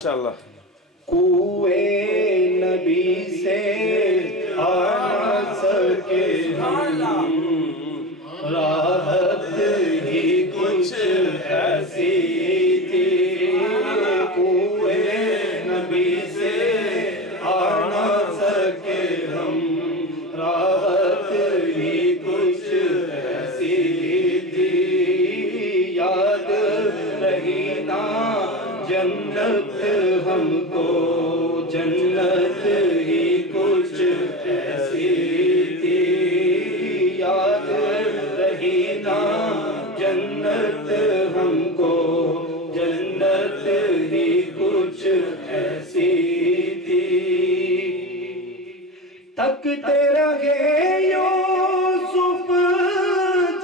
انشاءاللہ کوئے نبی سے آنا سکے راحت ہی کچھ ایسی تھی کوئے نبی سے آنا سکے ہم راحت ہی کچھ ایسی تھی یاد رہی نا جنت ہم کو جنت ہی کچھ ایسی تھی یاد رہی نا جنت ہم کو جنت ہی کچھ ایسی تھی تکتے رہے یوسف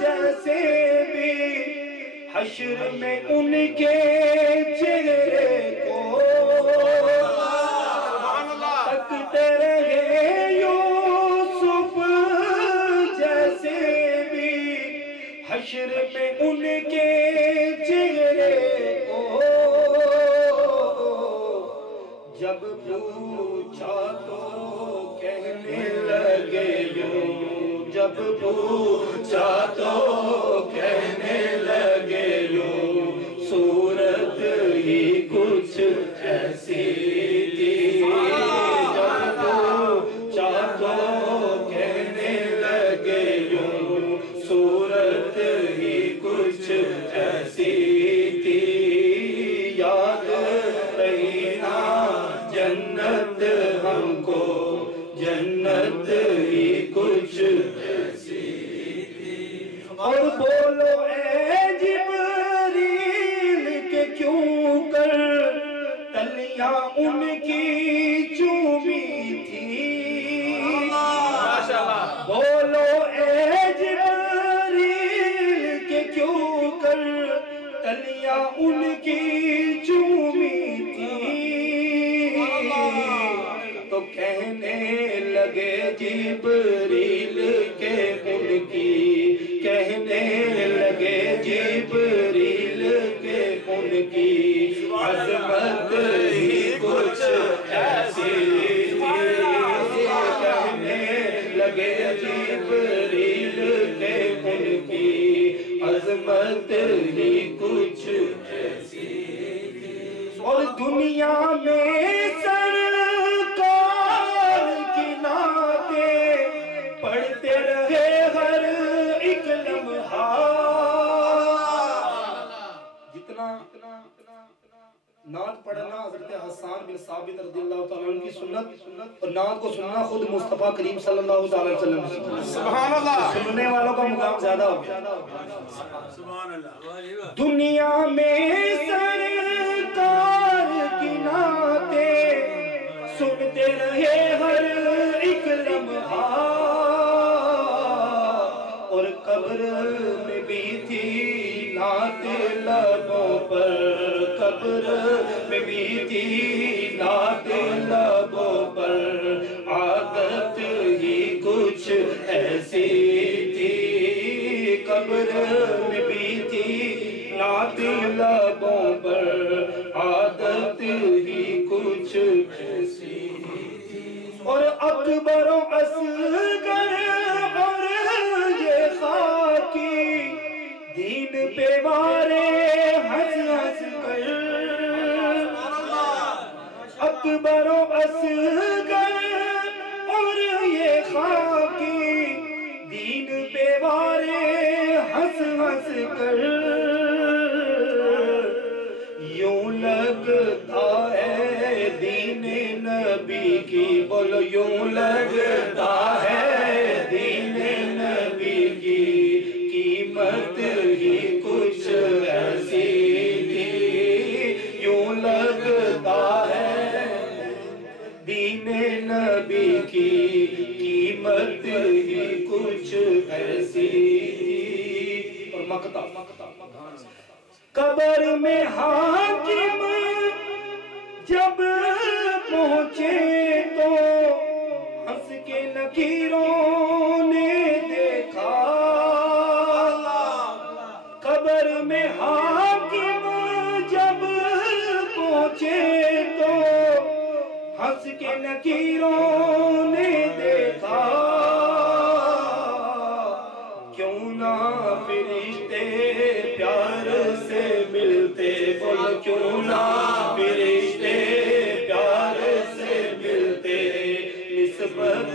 جیسے بھی حشر میں ان کے چہرے کو تکتے رہے یوسف جیسے بھی حشر میں ان کے چہرے کو جب پوچھا تو کہنے لگے یوں جب پوچھا تو کہنے لگے یوں صورت ہی کچھ ایسی تھی جب پوچھا تو کہنے لگے یوں صورت ہی کچھ ایسی تھی یاد رہی نا جنت ہم کو جنت ہی کچھ ایسی تھی اور بولو اے جبریل کہ کیوں کر تلیاں ان کی چومی تھی بولو اے جبریل کہ کیوں کر تلیاں ان کی چومی تھی تو کہنے لگے جبریل کہ ان کی کہنے لگے جبریل کہ ان کی عظمت ہی کچھ ایسی تھی کہنے لگے جبریل کہ ان کی عظمت ہی کچھ ایسی تھی اور دنیا میں پڑھتے رہے ہر ایک لمحہ جتنا نعت پڑھنا حضرت حسان بن ثابت رضی اللہ تعالیٰ عنہ کی سنت اور نعت کو سننا خود مصطفیٰ کریم صلی اللہ علیہ وسلم سبحان اللہ سننے والوں کا مقام زیادہ ہو گیا سبحان اللہ دنیا میں سرکار کی نعتیں سنتے رہے ہر ایک لمحہ اور قبر میں بھی تھی نعت لبوں پر قبر میں بھی تھی نعت لبوں پر عادت ہی کچھ ایسی تھی قبر میں بھی تھی نعت لبوں پر عادت ہی کچھ ایسی تھی اور اکبر و اصغر اور یہ خاکی دین پہ وارے ہنس ہنس کر اکبر و اصغر اور یہ خاکی دین پہ وارے ہنس ہنس کر یوں لگتا ہے دین نبی کی بولو یوں لگتا ہے دین نبی کی قیمت ہی کچھ ایسی تھی یوں لگتا ہے دین نبی کی قیمت ہی کچھ ایسی تھی اور مقطع قبر میں حاکم جب پہنچے تو ہنس کے نکیروں نے دیکھا قبر میں حاکم جب پہنچے ہنس کے نکیروں نے دیکھا کیوں نہ فرشتے پیار سے ملتے بول کیوں نہ فرشتے پیار سے ملتے نسبت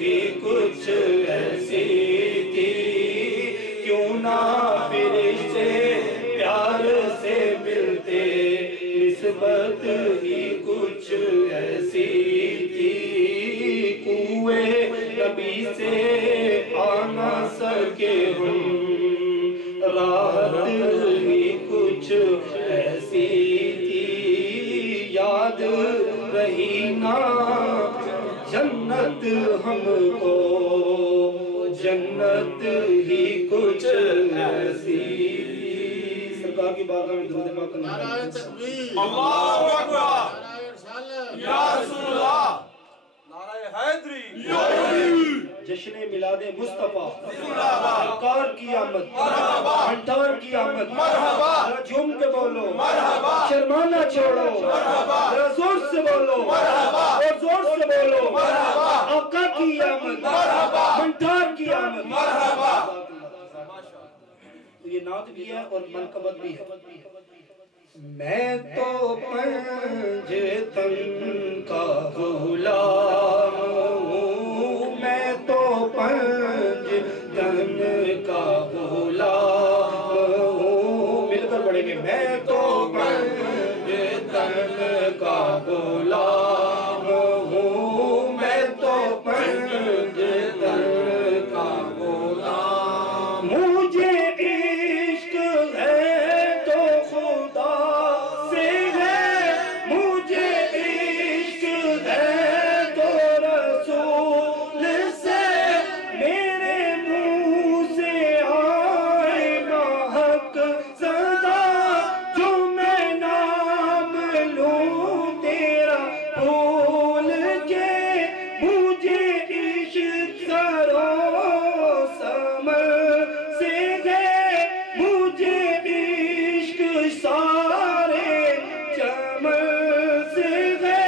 ہی کچھ ایسی تھی کیوں نہ فرشتے پیار سے ملتے نسبت ہی کچھ ایسی تھی کوئے نبی سے آ نہ سکے ہم راحت ہی کچھ ایسی تھی یاد رہی نا جنت ہم کو جنت ہی کچھ ایسی تھی سرکار کی بارگاہ میں درود پاک کرنا نعرہ تکبیر اللہ اکبر نعرہ رسالت یا رسول اللہ نعرہ حیدری جشن میلاد مصطفیٰ مرحبا سرکار کی آمد مرحبا بھنڈار کی آمد مرحبا ذرا جھوم کے بولو مرحبا شرمانا چھوڑو مرحبا ذرا زور سے بولو مرحبا اور زور سے بولو مرحبا آقا کی آمد مرحبا بھنڈار کی آمد مرحبا تو یہ نعت بھی ہے اور منقبت بھی ہے میں تو پنجتن کا غلام ہوں میں تو پنجتن کا غلام ہوں مل کر پڑھیں گے میں تو پنجتن کا غلام ہوں میں تو پنجتن کا غلام مجھے عشق ہے تو خدا سے ہے مجھے عشق ہے تو رسول سے میرے منہ سے آئے مہک صدا جو میں نام لوں تیرا بھول کے مجھے عشق سرو سمر سے ہے مجھے عشق سارے چمن سے ہے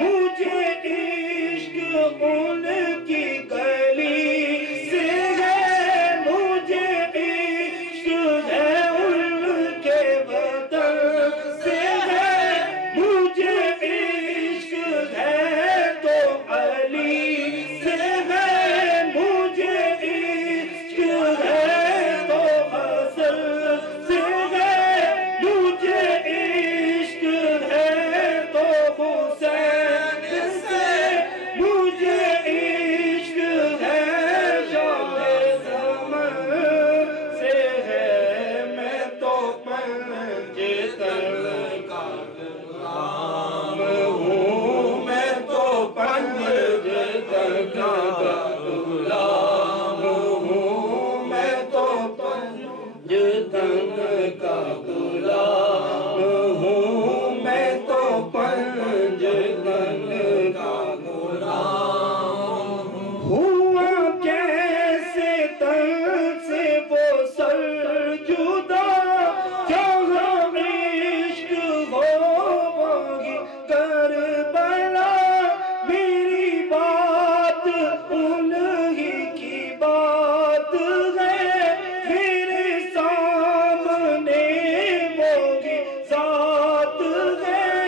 مجھے عشق ان کی گلی سے ہے مجھے عشق ہے ان کے وطن سے ہے مجھے عشق ہے تو علی سے ہے مجھے عشق ہے تو حسن سے ہے مجھے عشق ہے تو حسین سے مجھے عشق ہے شاہ زمن سے ہے میں تو پنجتن کا غلام ہوں میں تو پنجتن کا غلام ہوں میں تو پنجتن کا غلام ہوں میں تو پنجتن کا غلام ہوا کیسے تن سے وہ سر جدا جہاں عشق ہو وہیں کربلا میری بات انہی کی بات ہے میرے سامنے وہی ذات ہے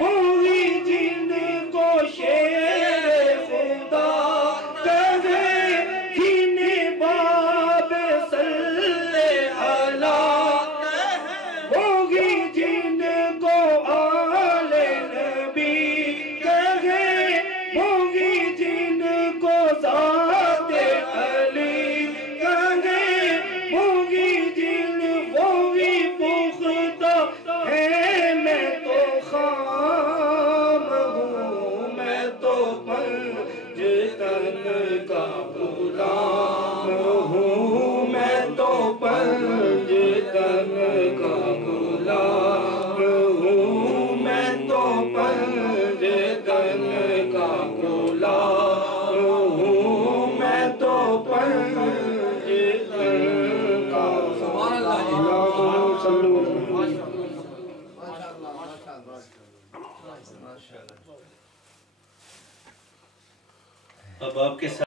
وہی جن کو شیر خدا کہے جنہیں باب صلی اللہ وہی جن کو آل نبی کہے وہی جن کو ذات علی کہے وہی جن وہی پختہ ہے میں تو خام ہوں میں تو پنجتن کا غلام ہوں میں تو پنجتن کا غلام ہوں میں تو پنجتن کا غلام ہوں میں تو پنجتن کا غلام صلو علیہ وسلم اب آپ کے ساتھ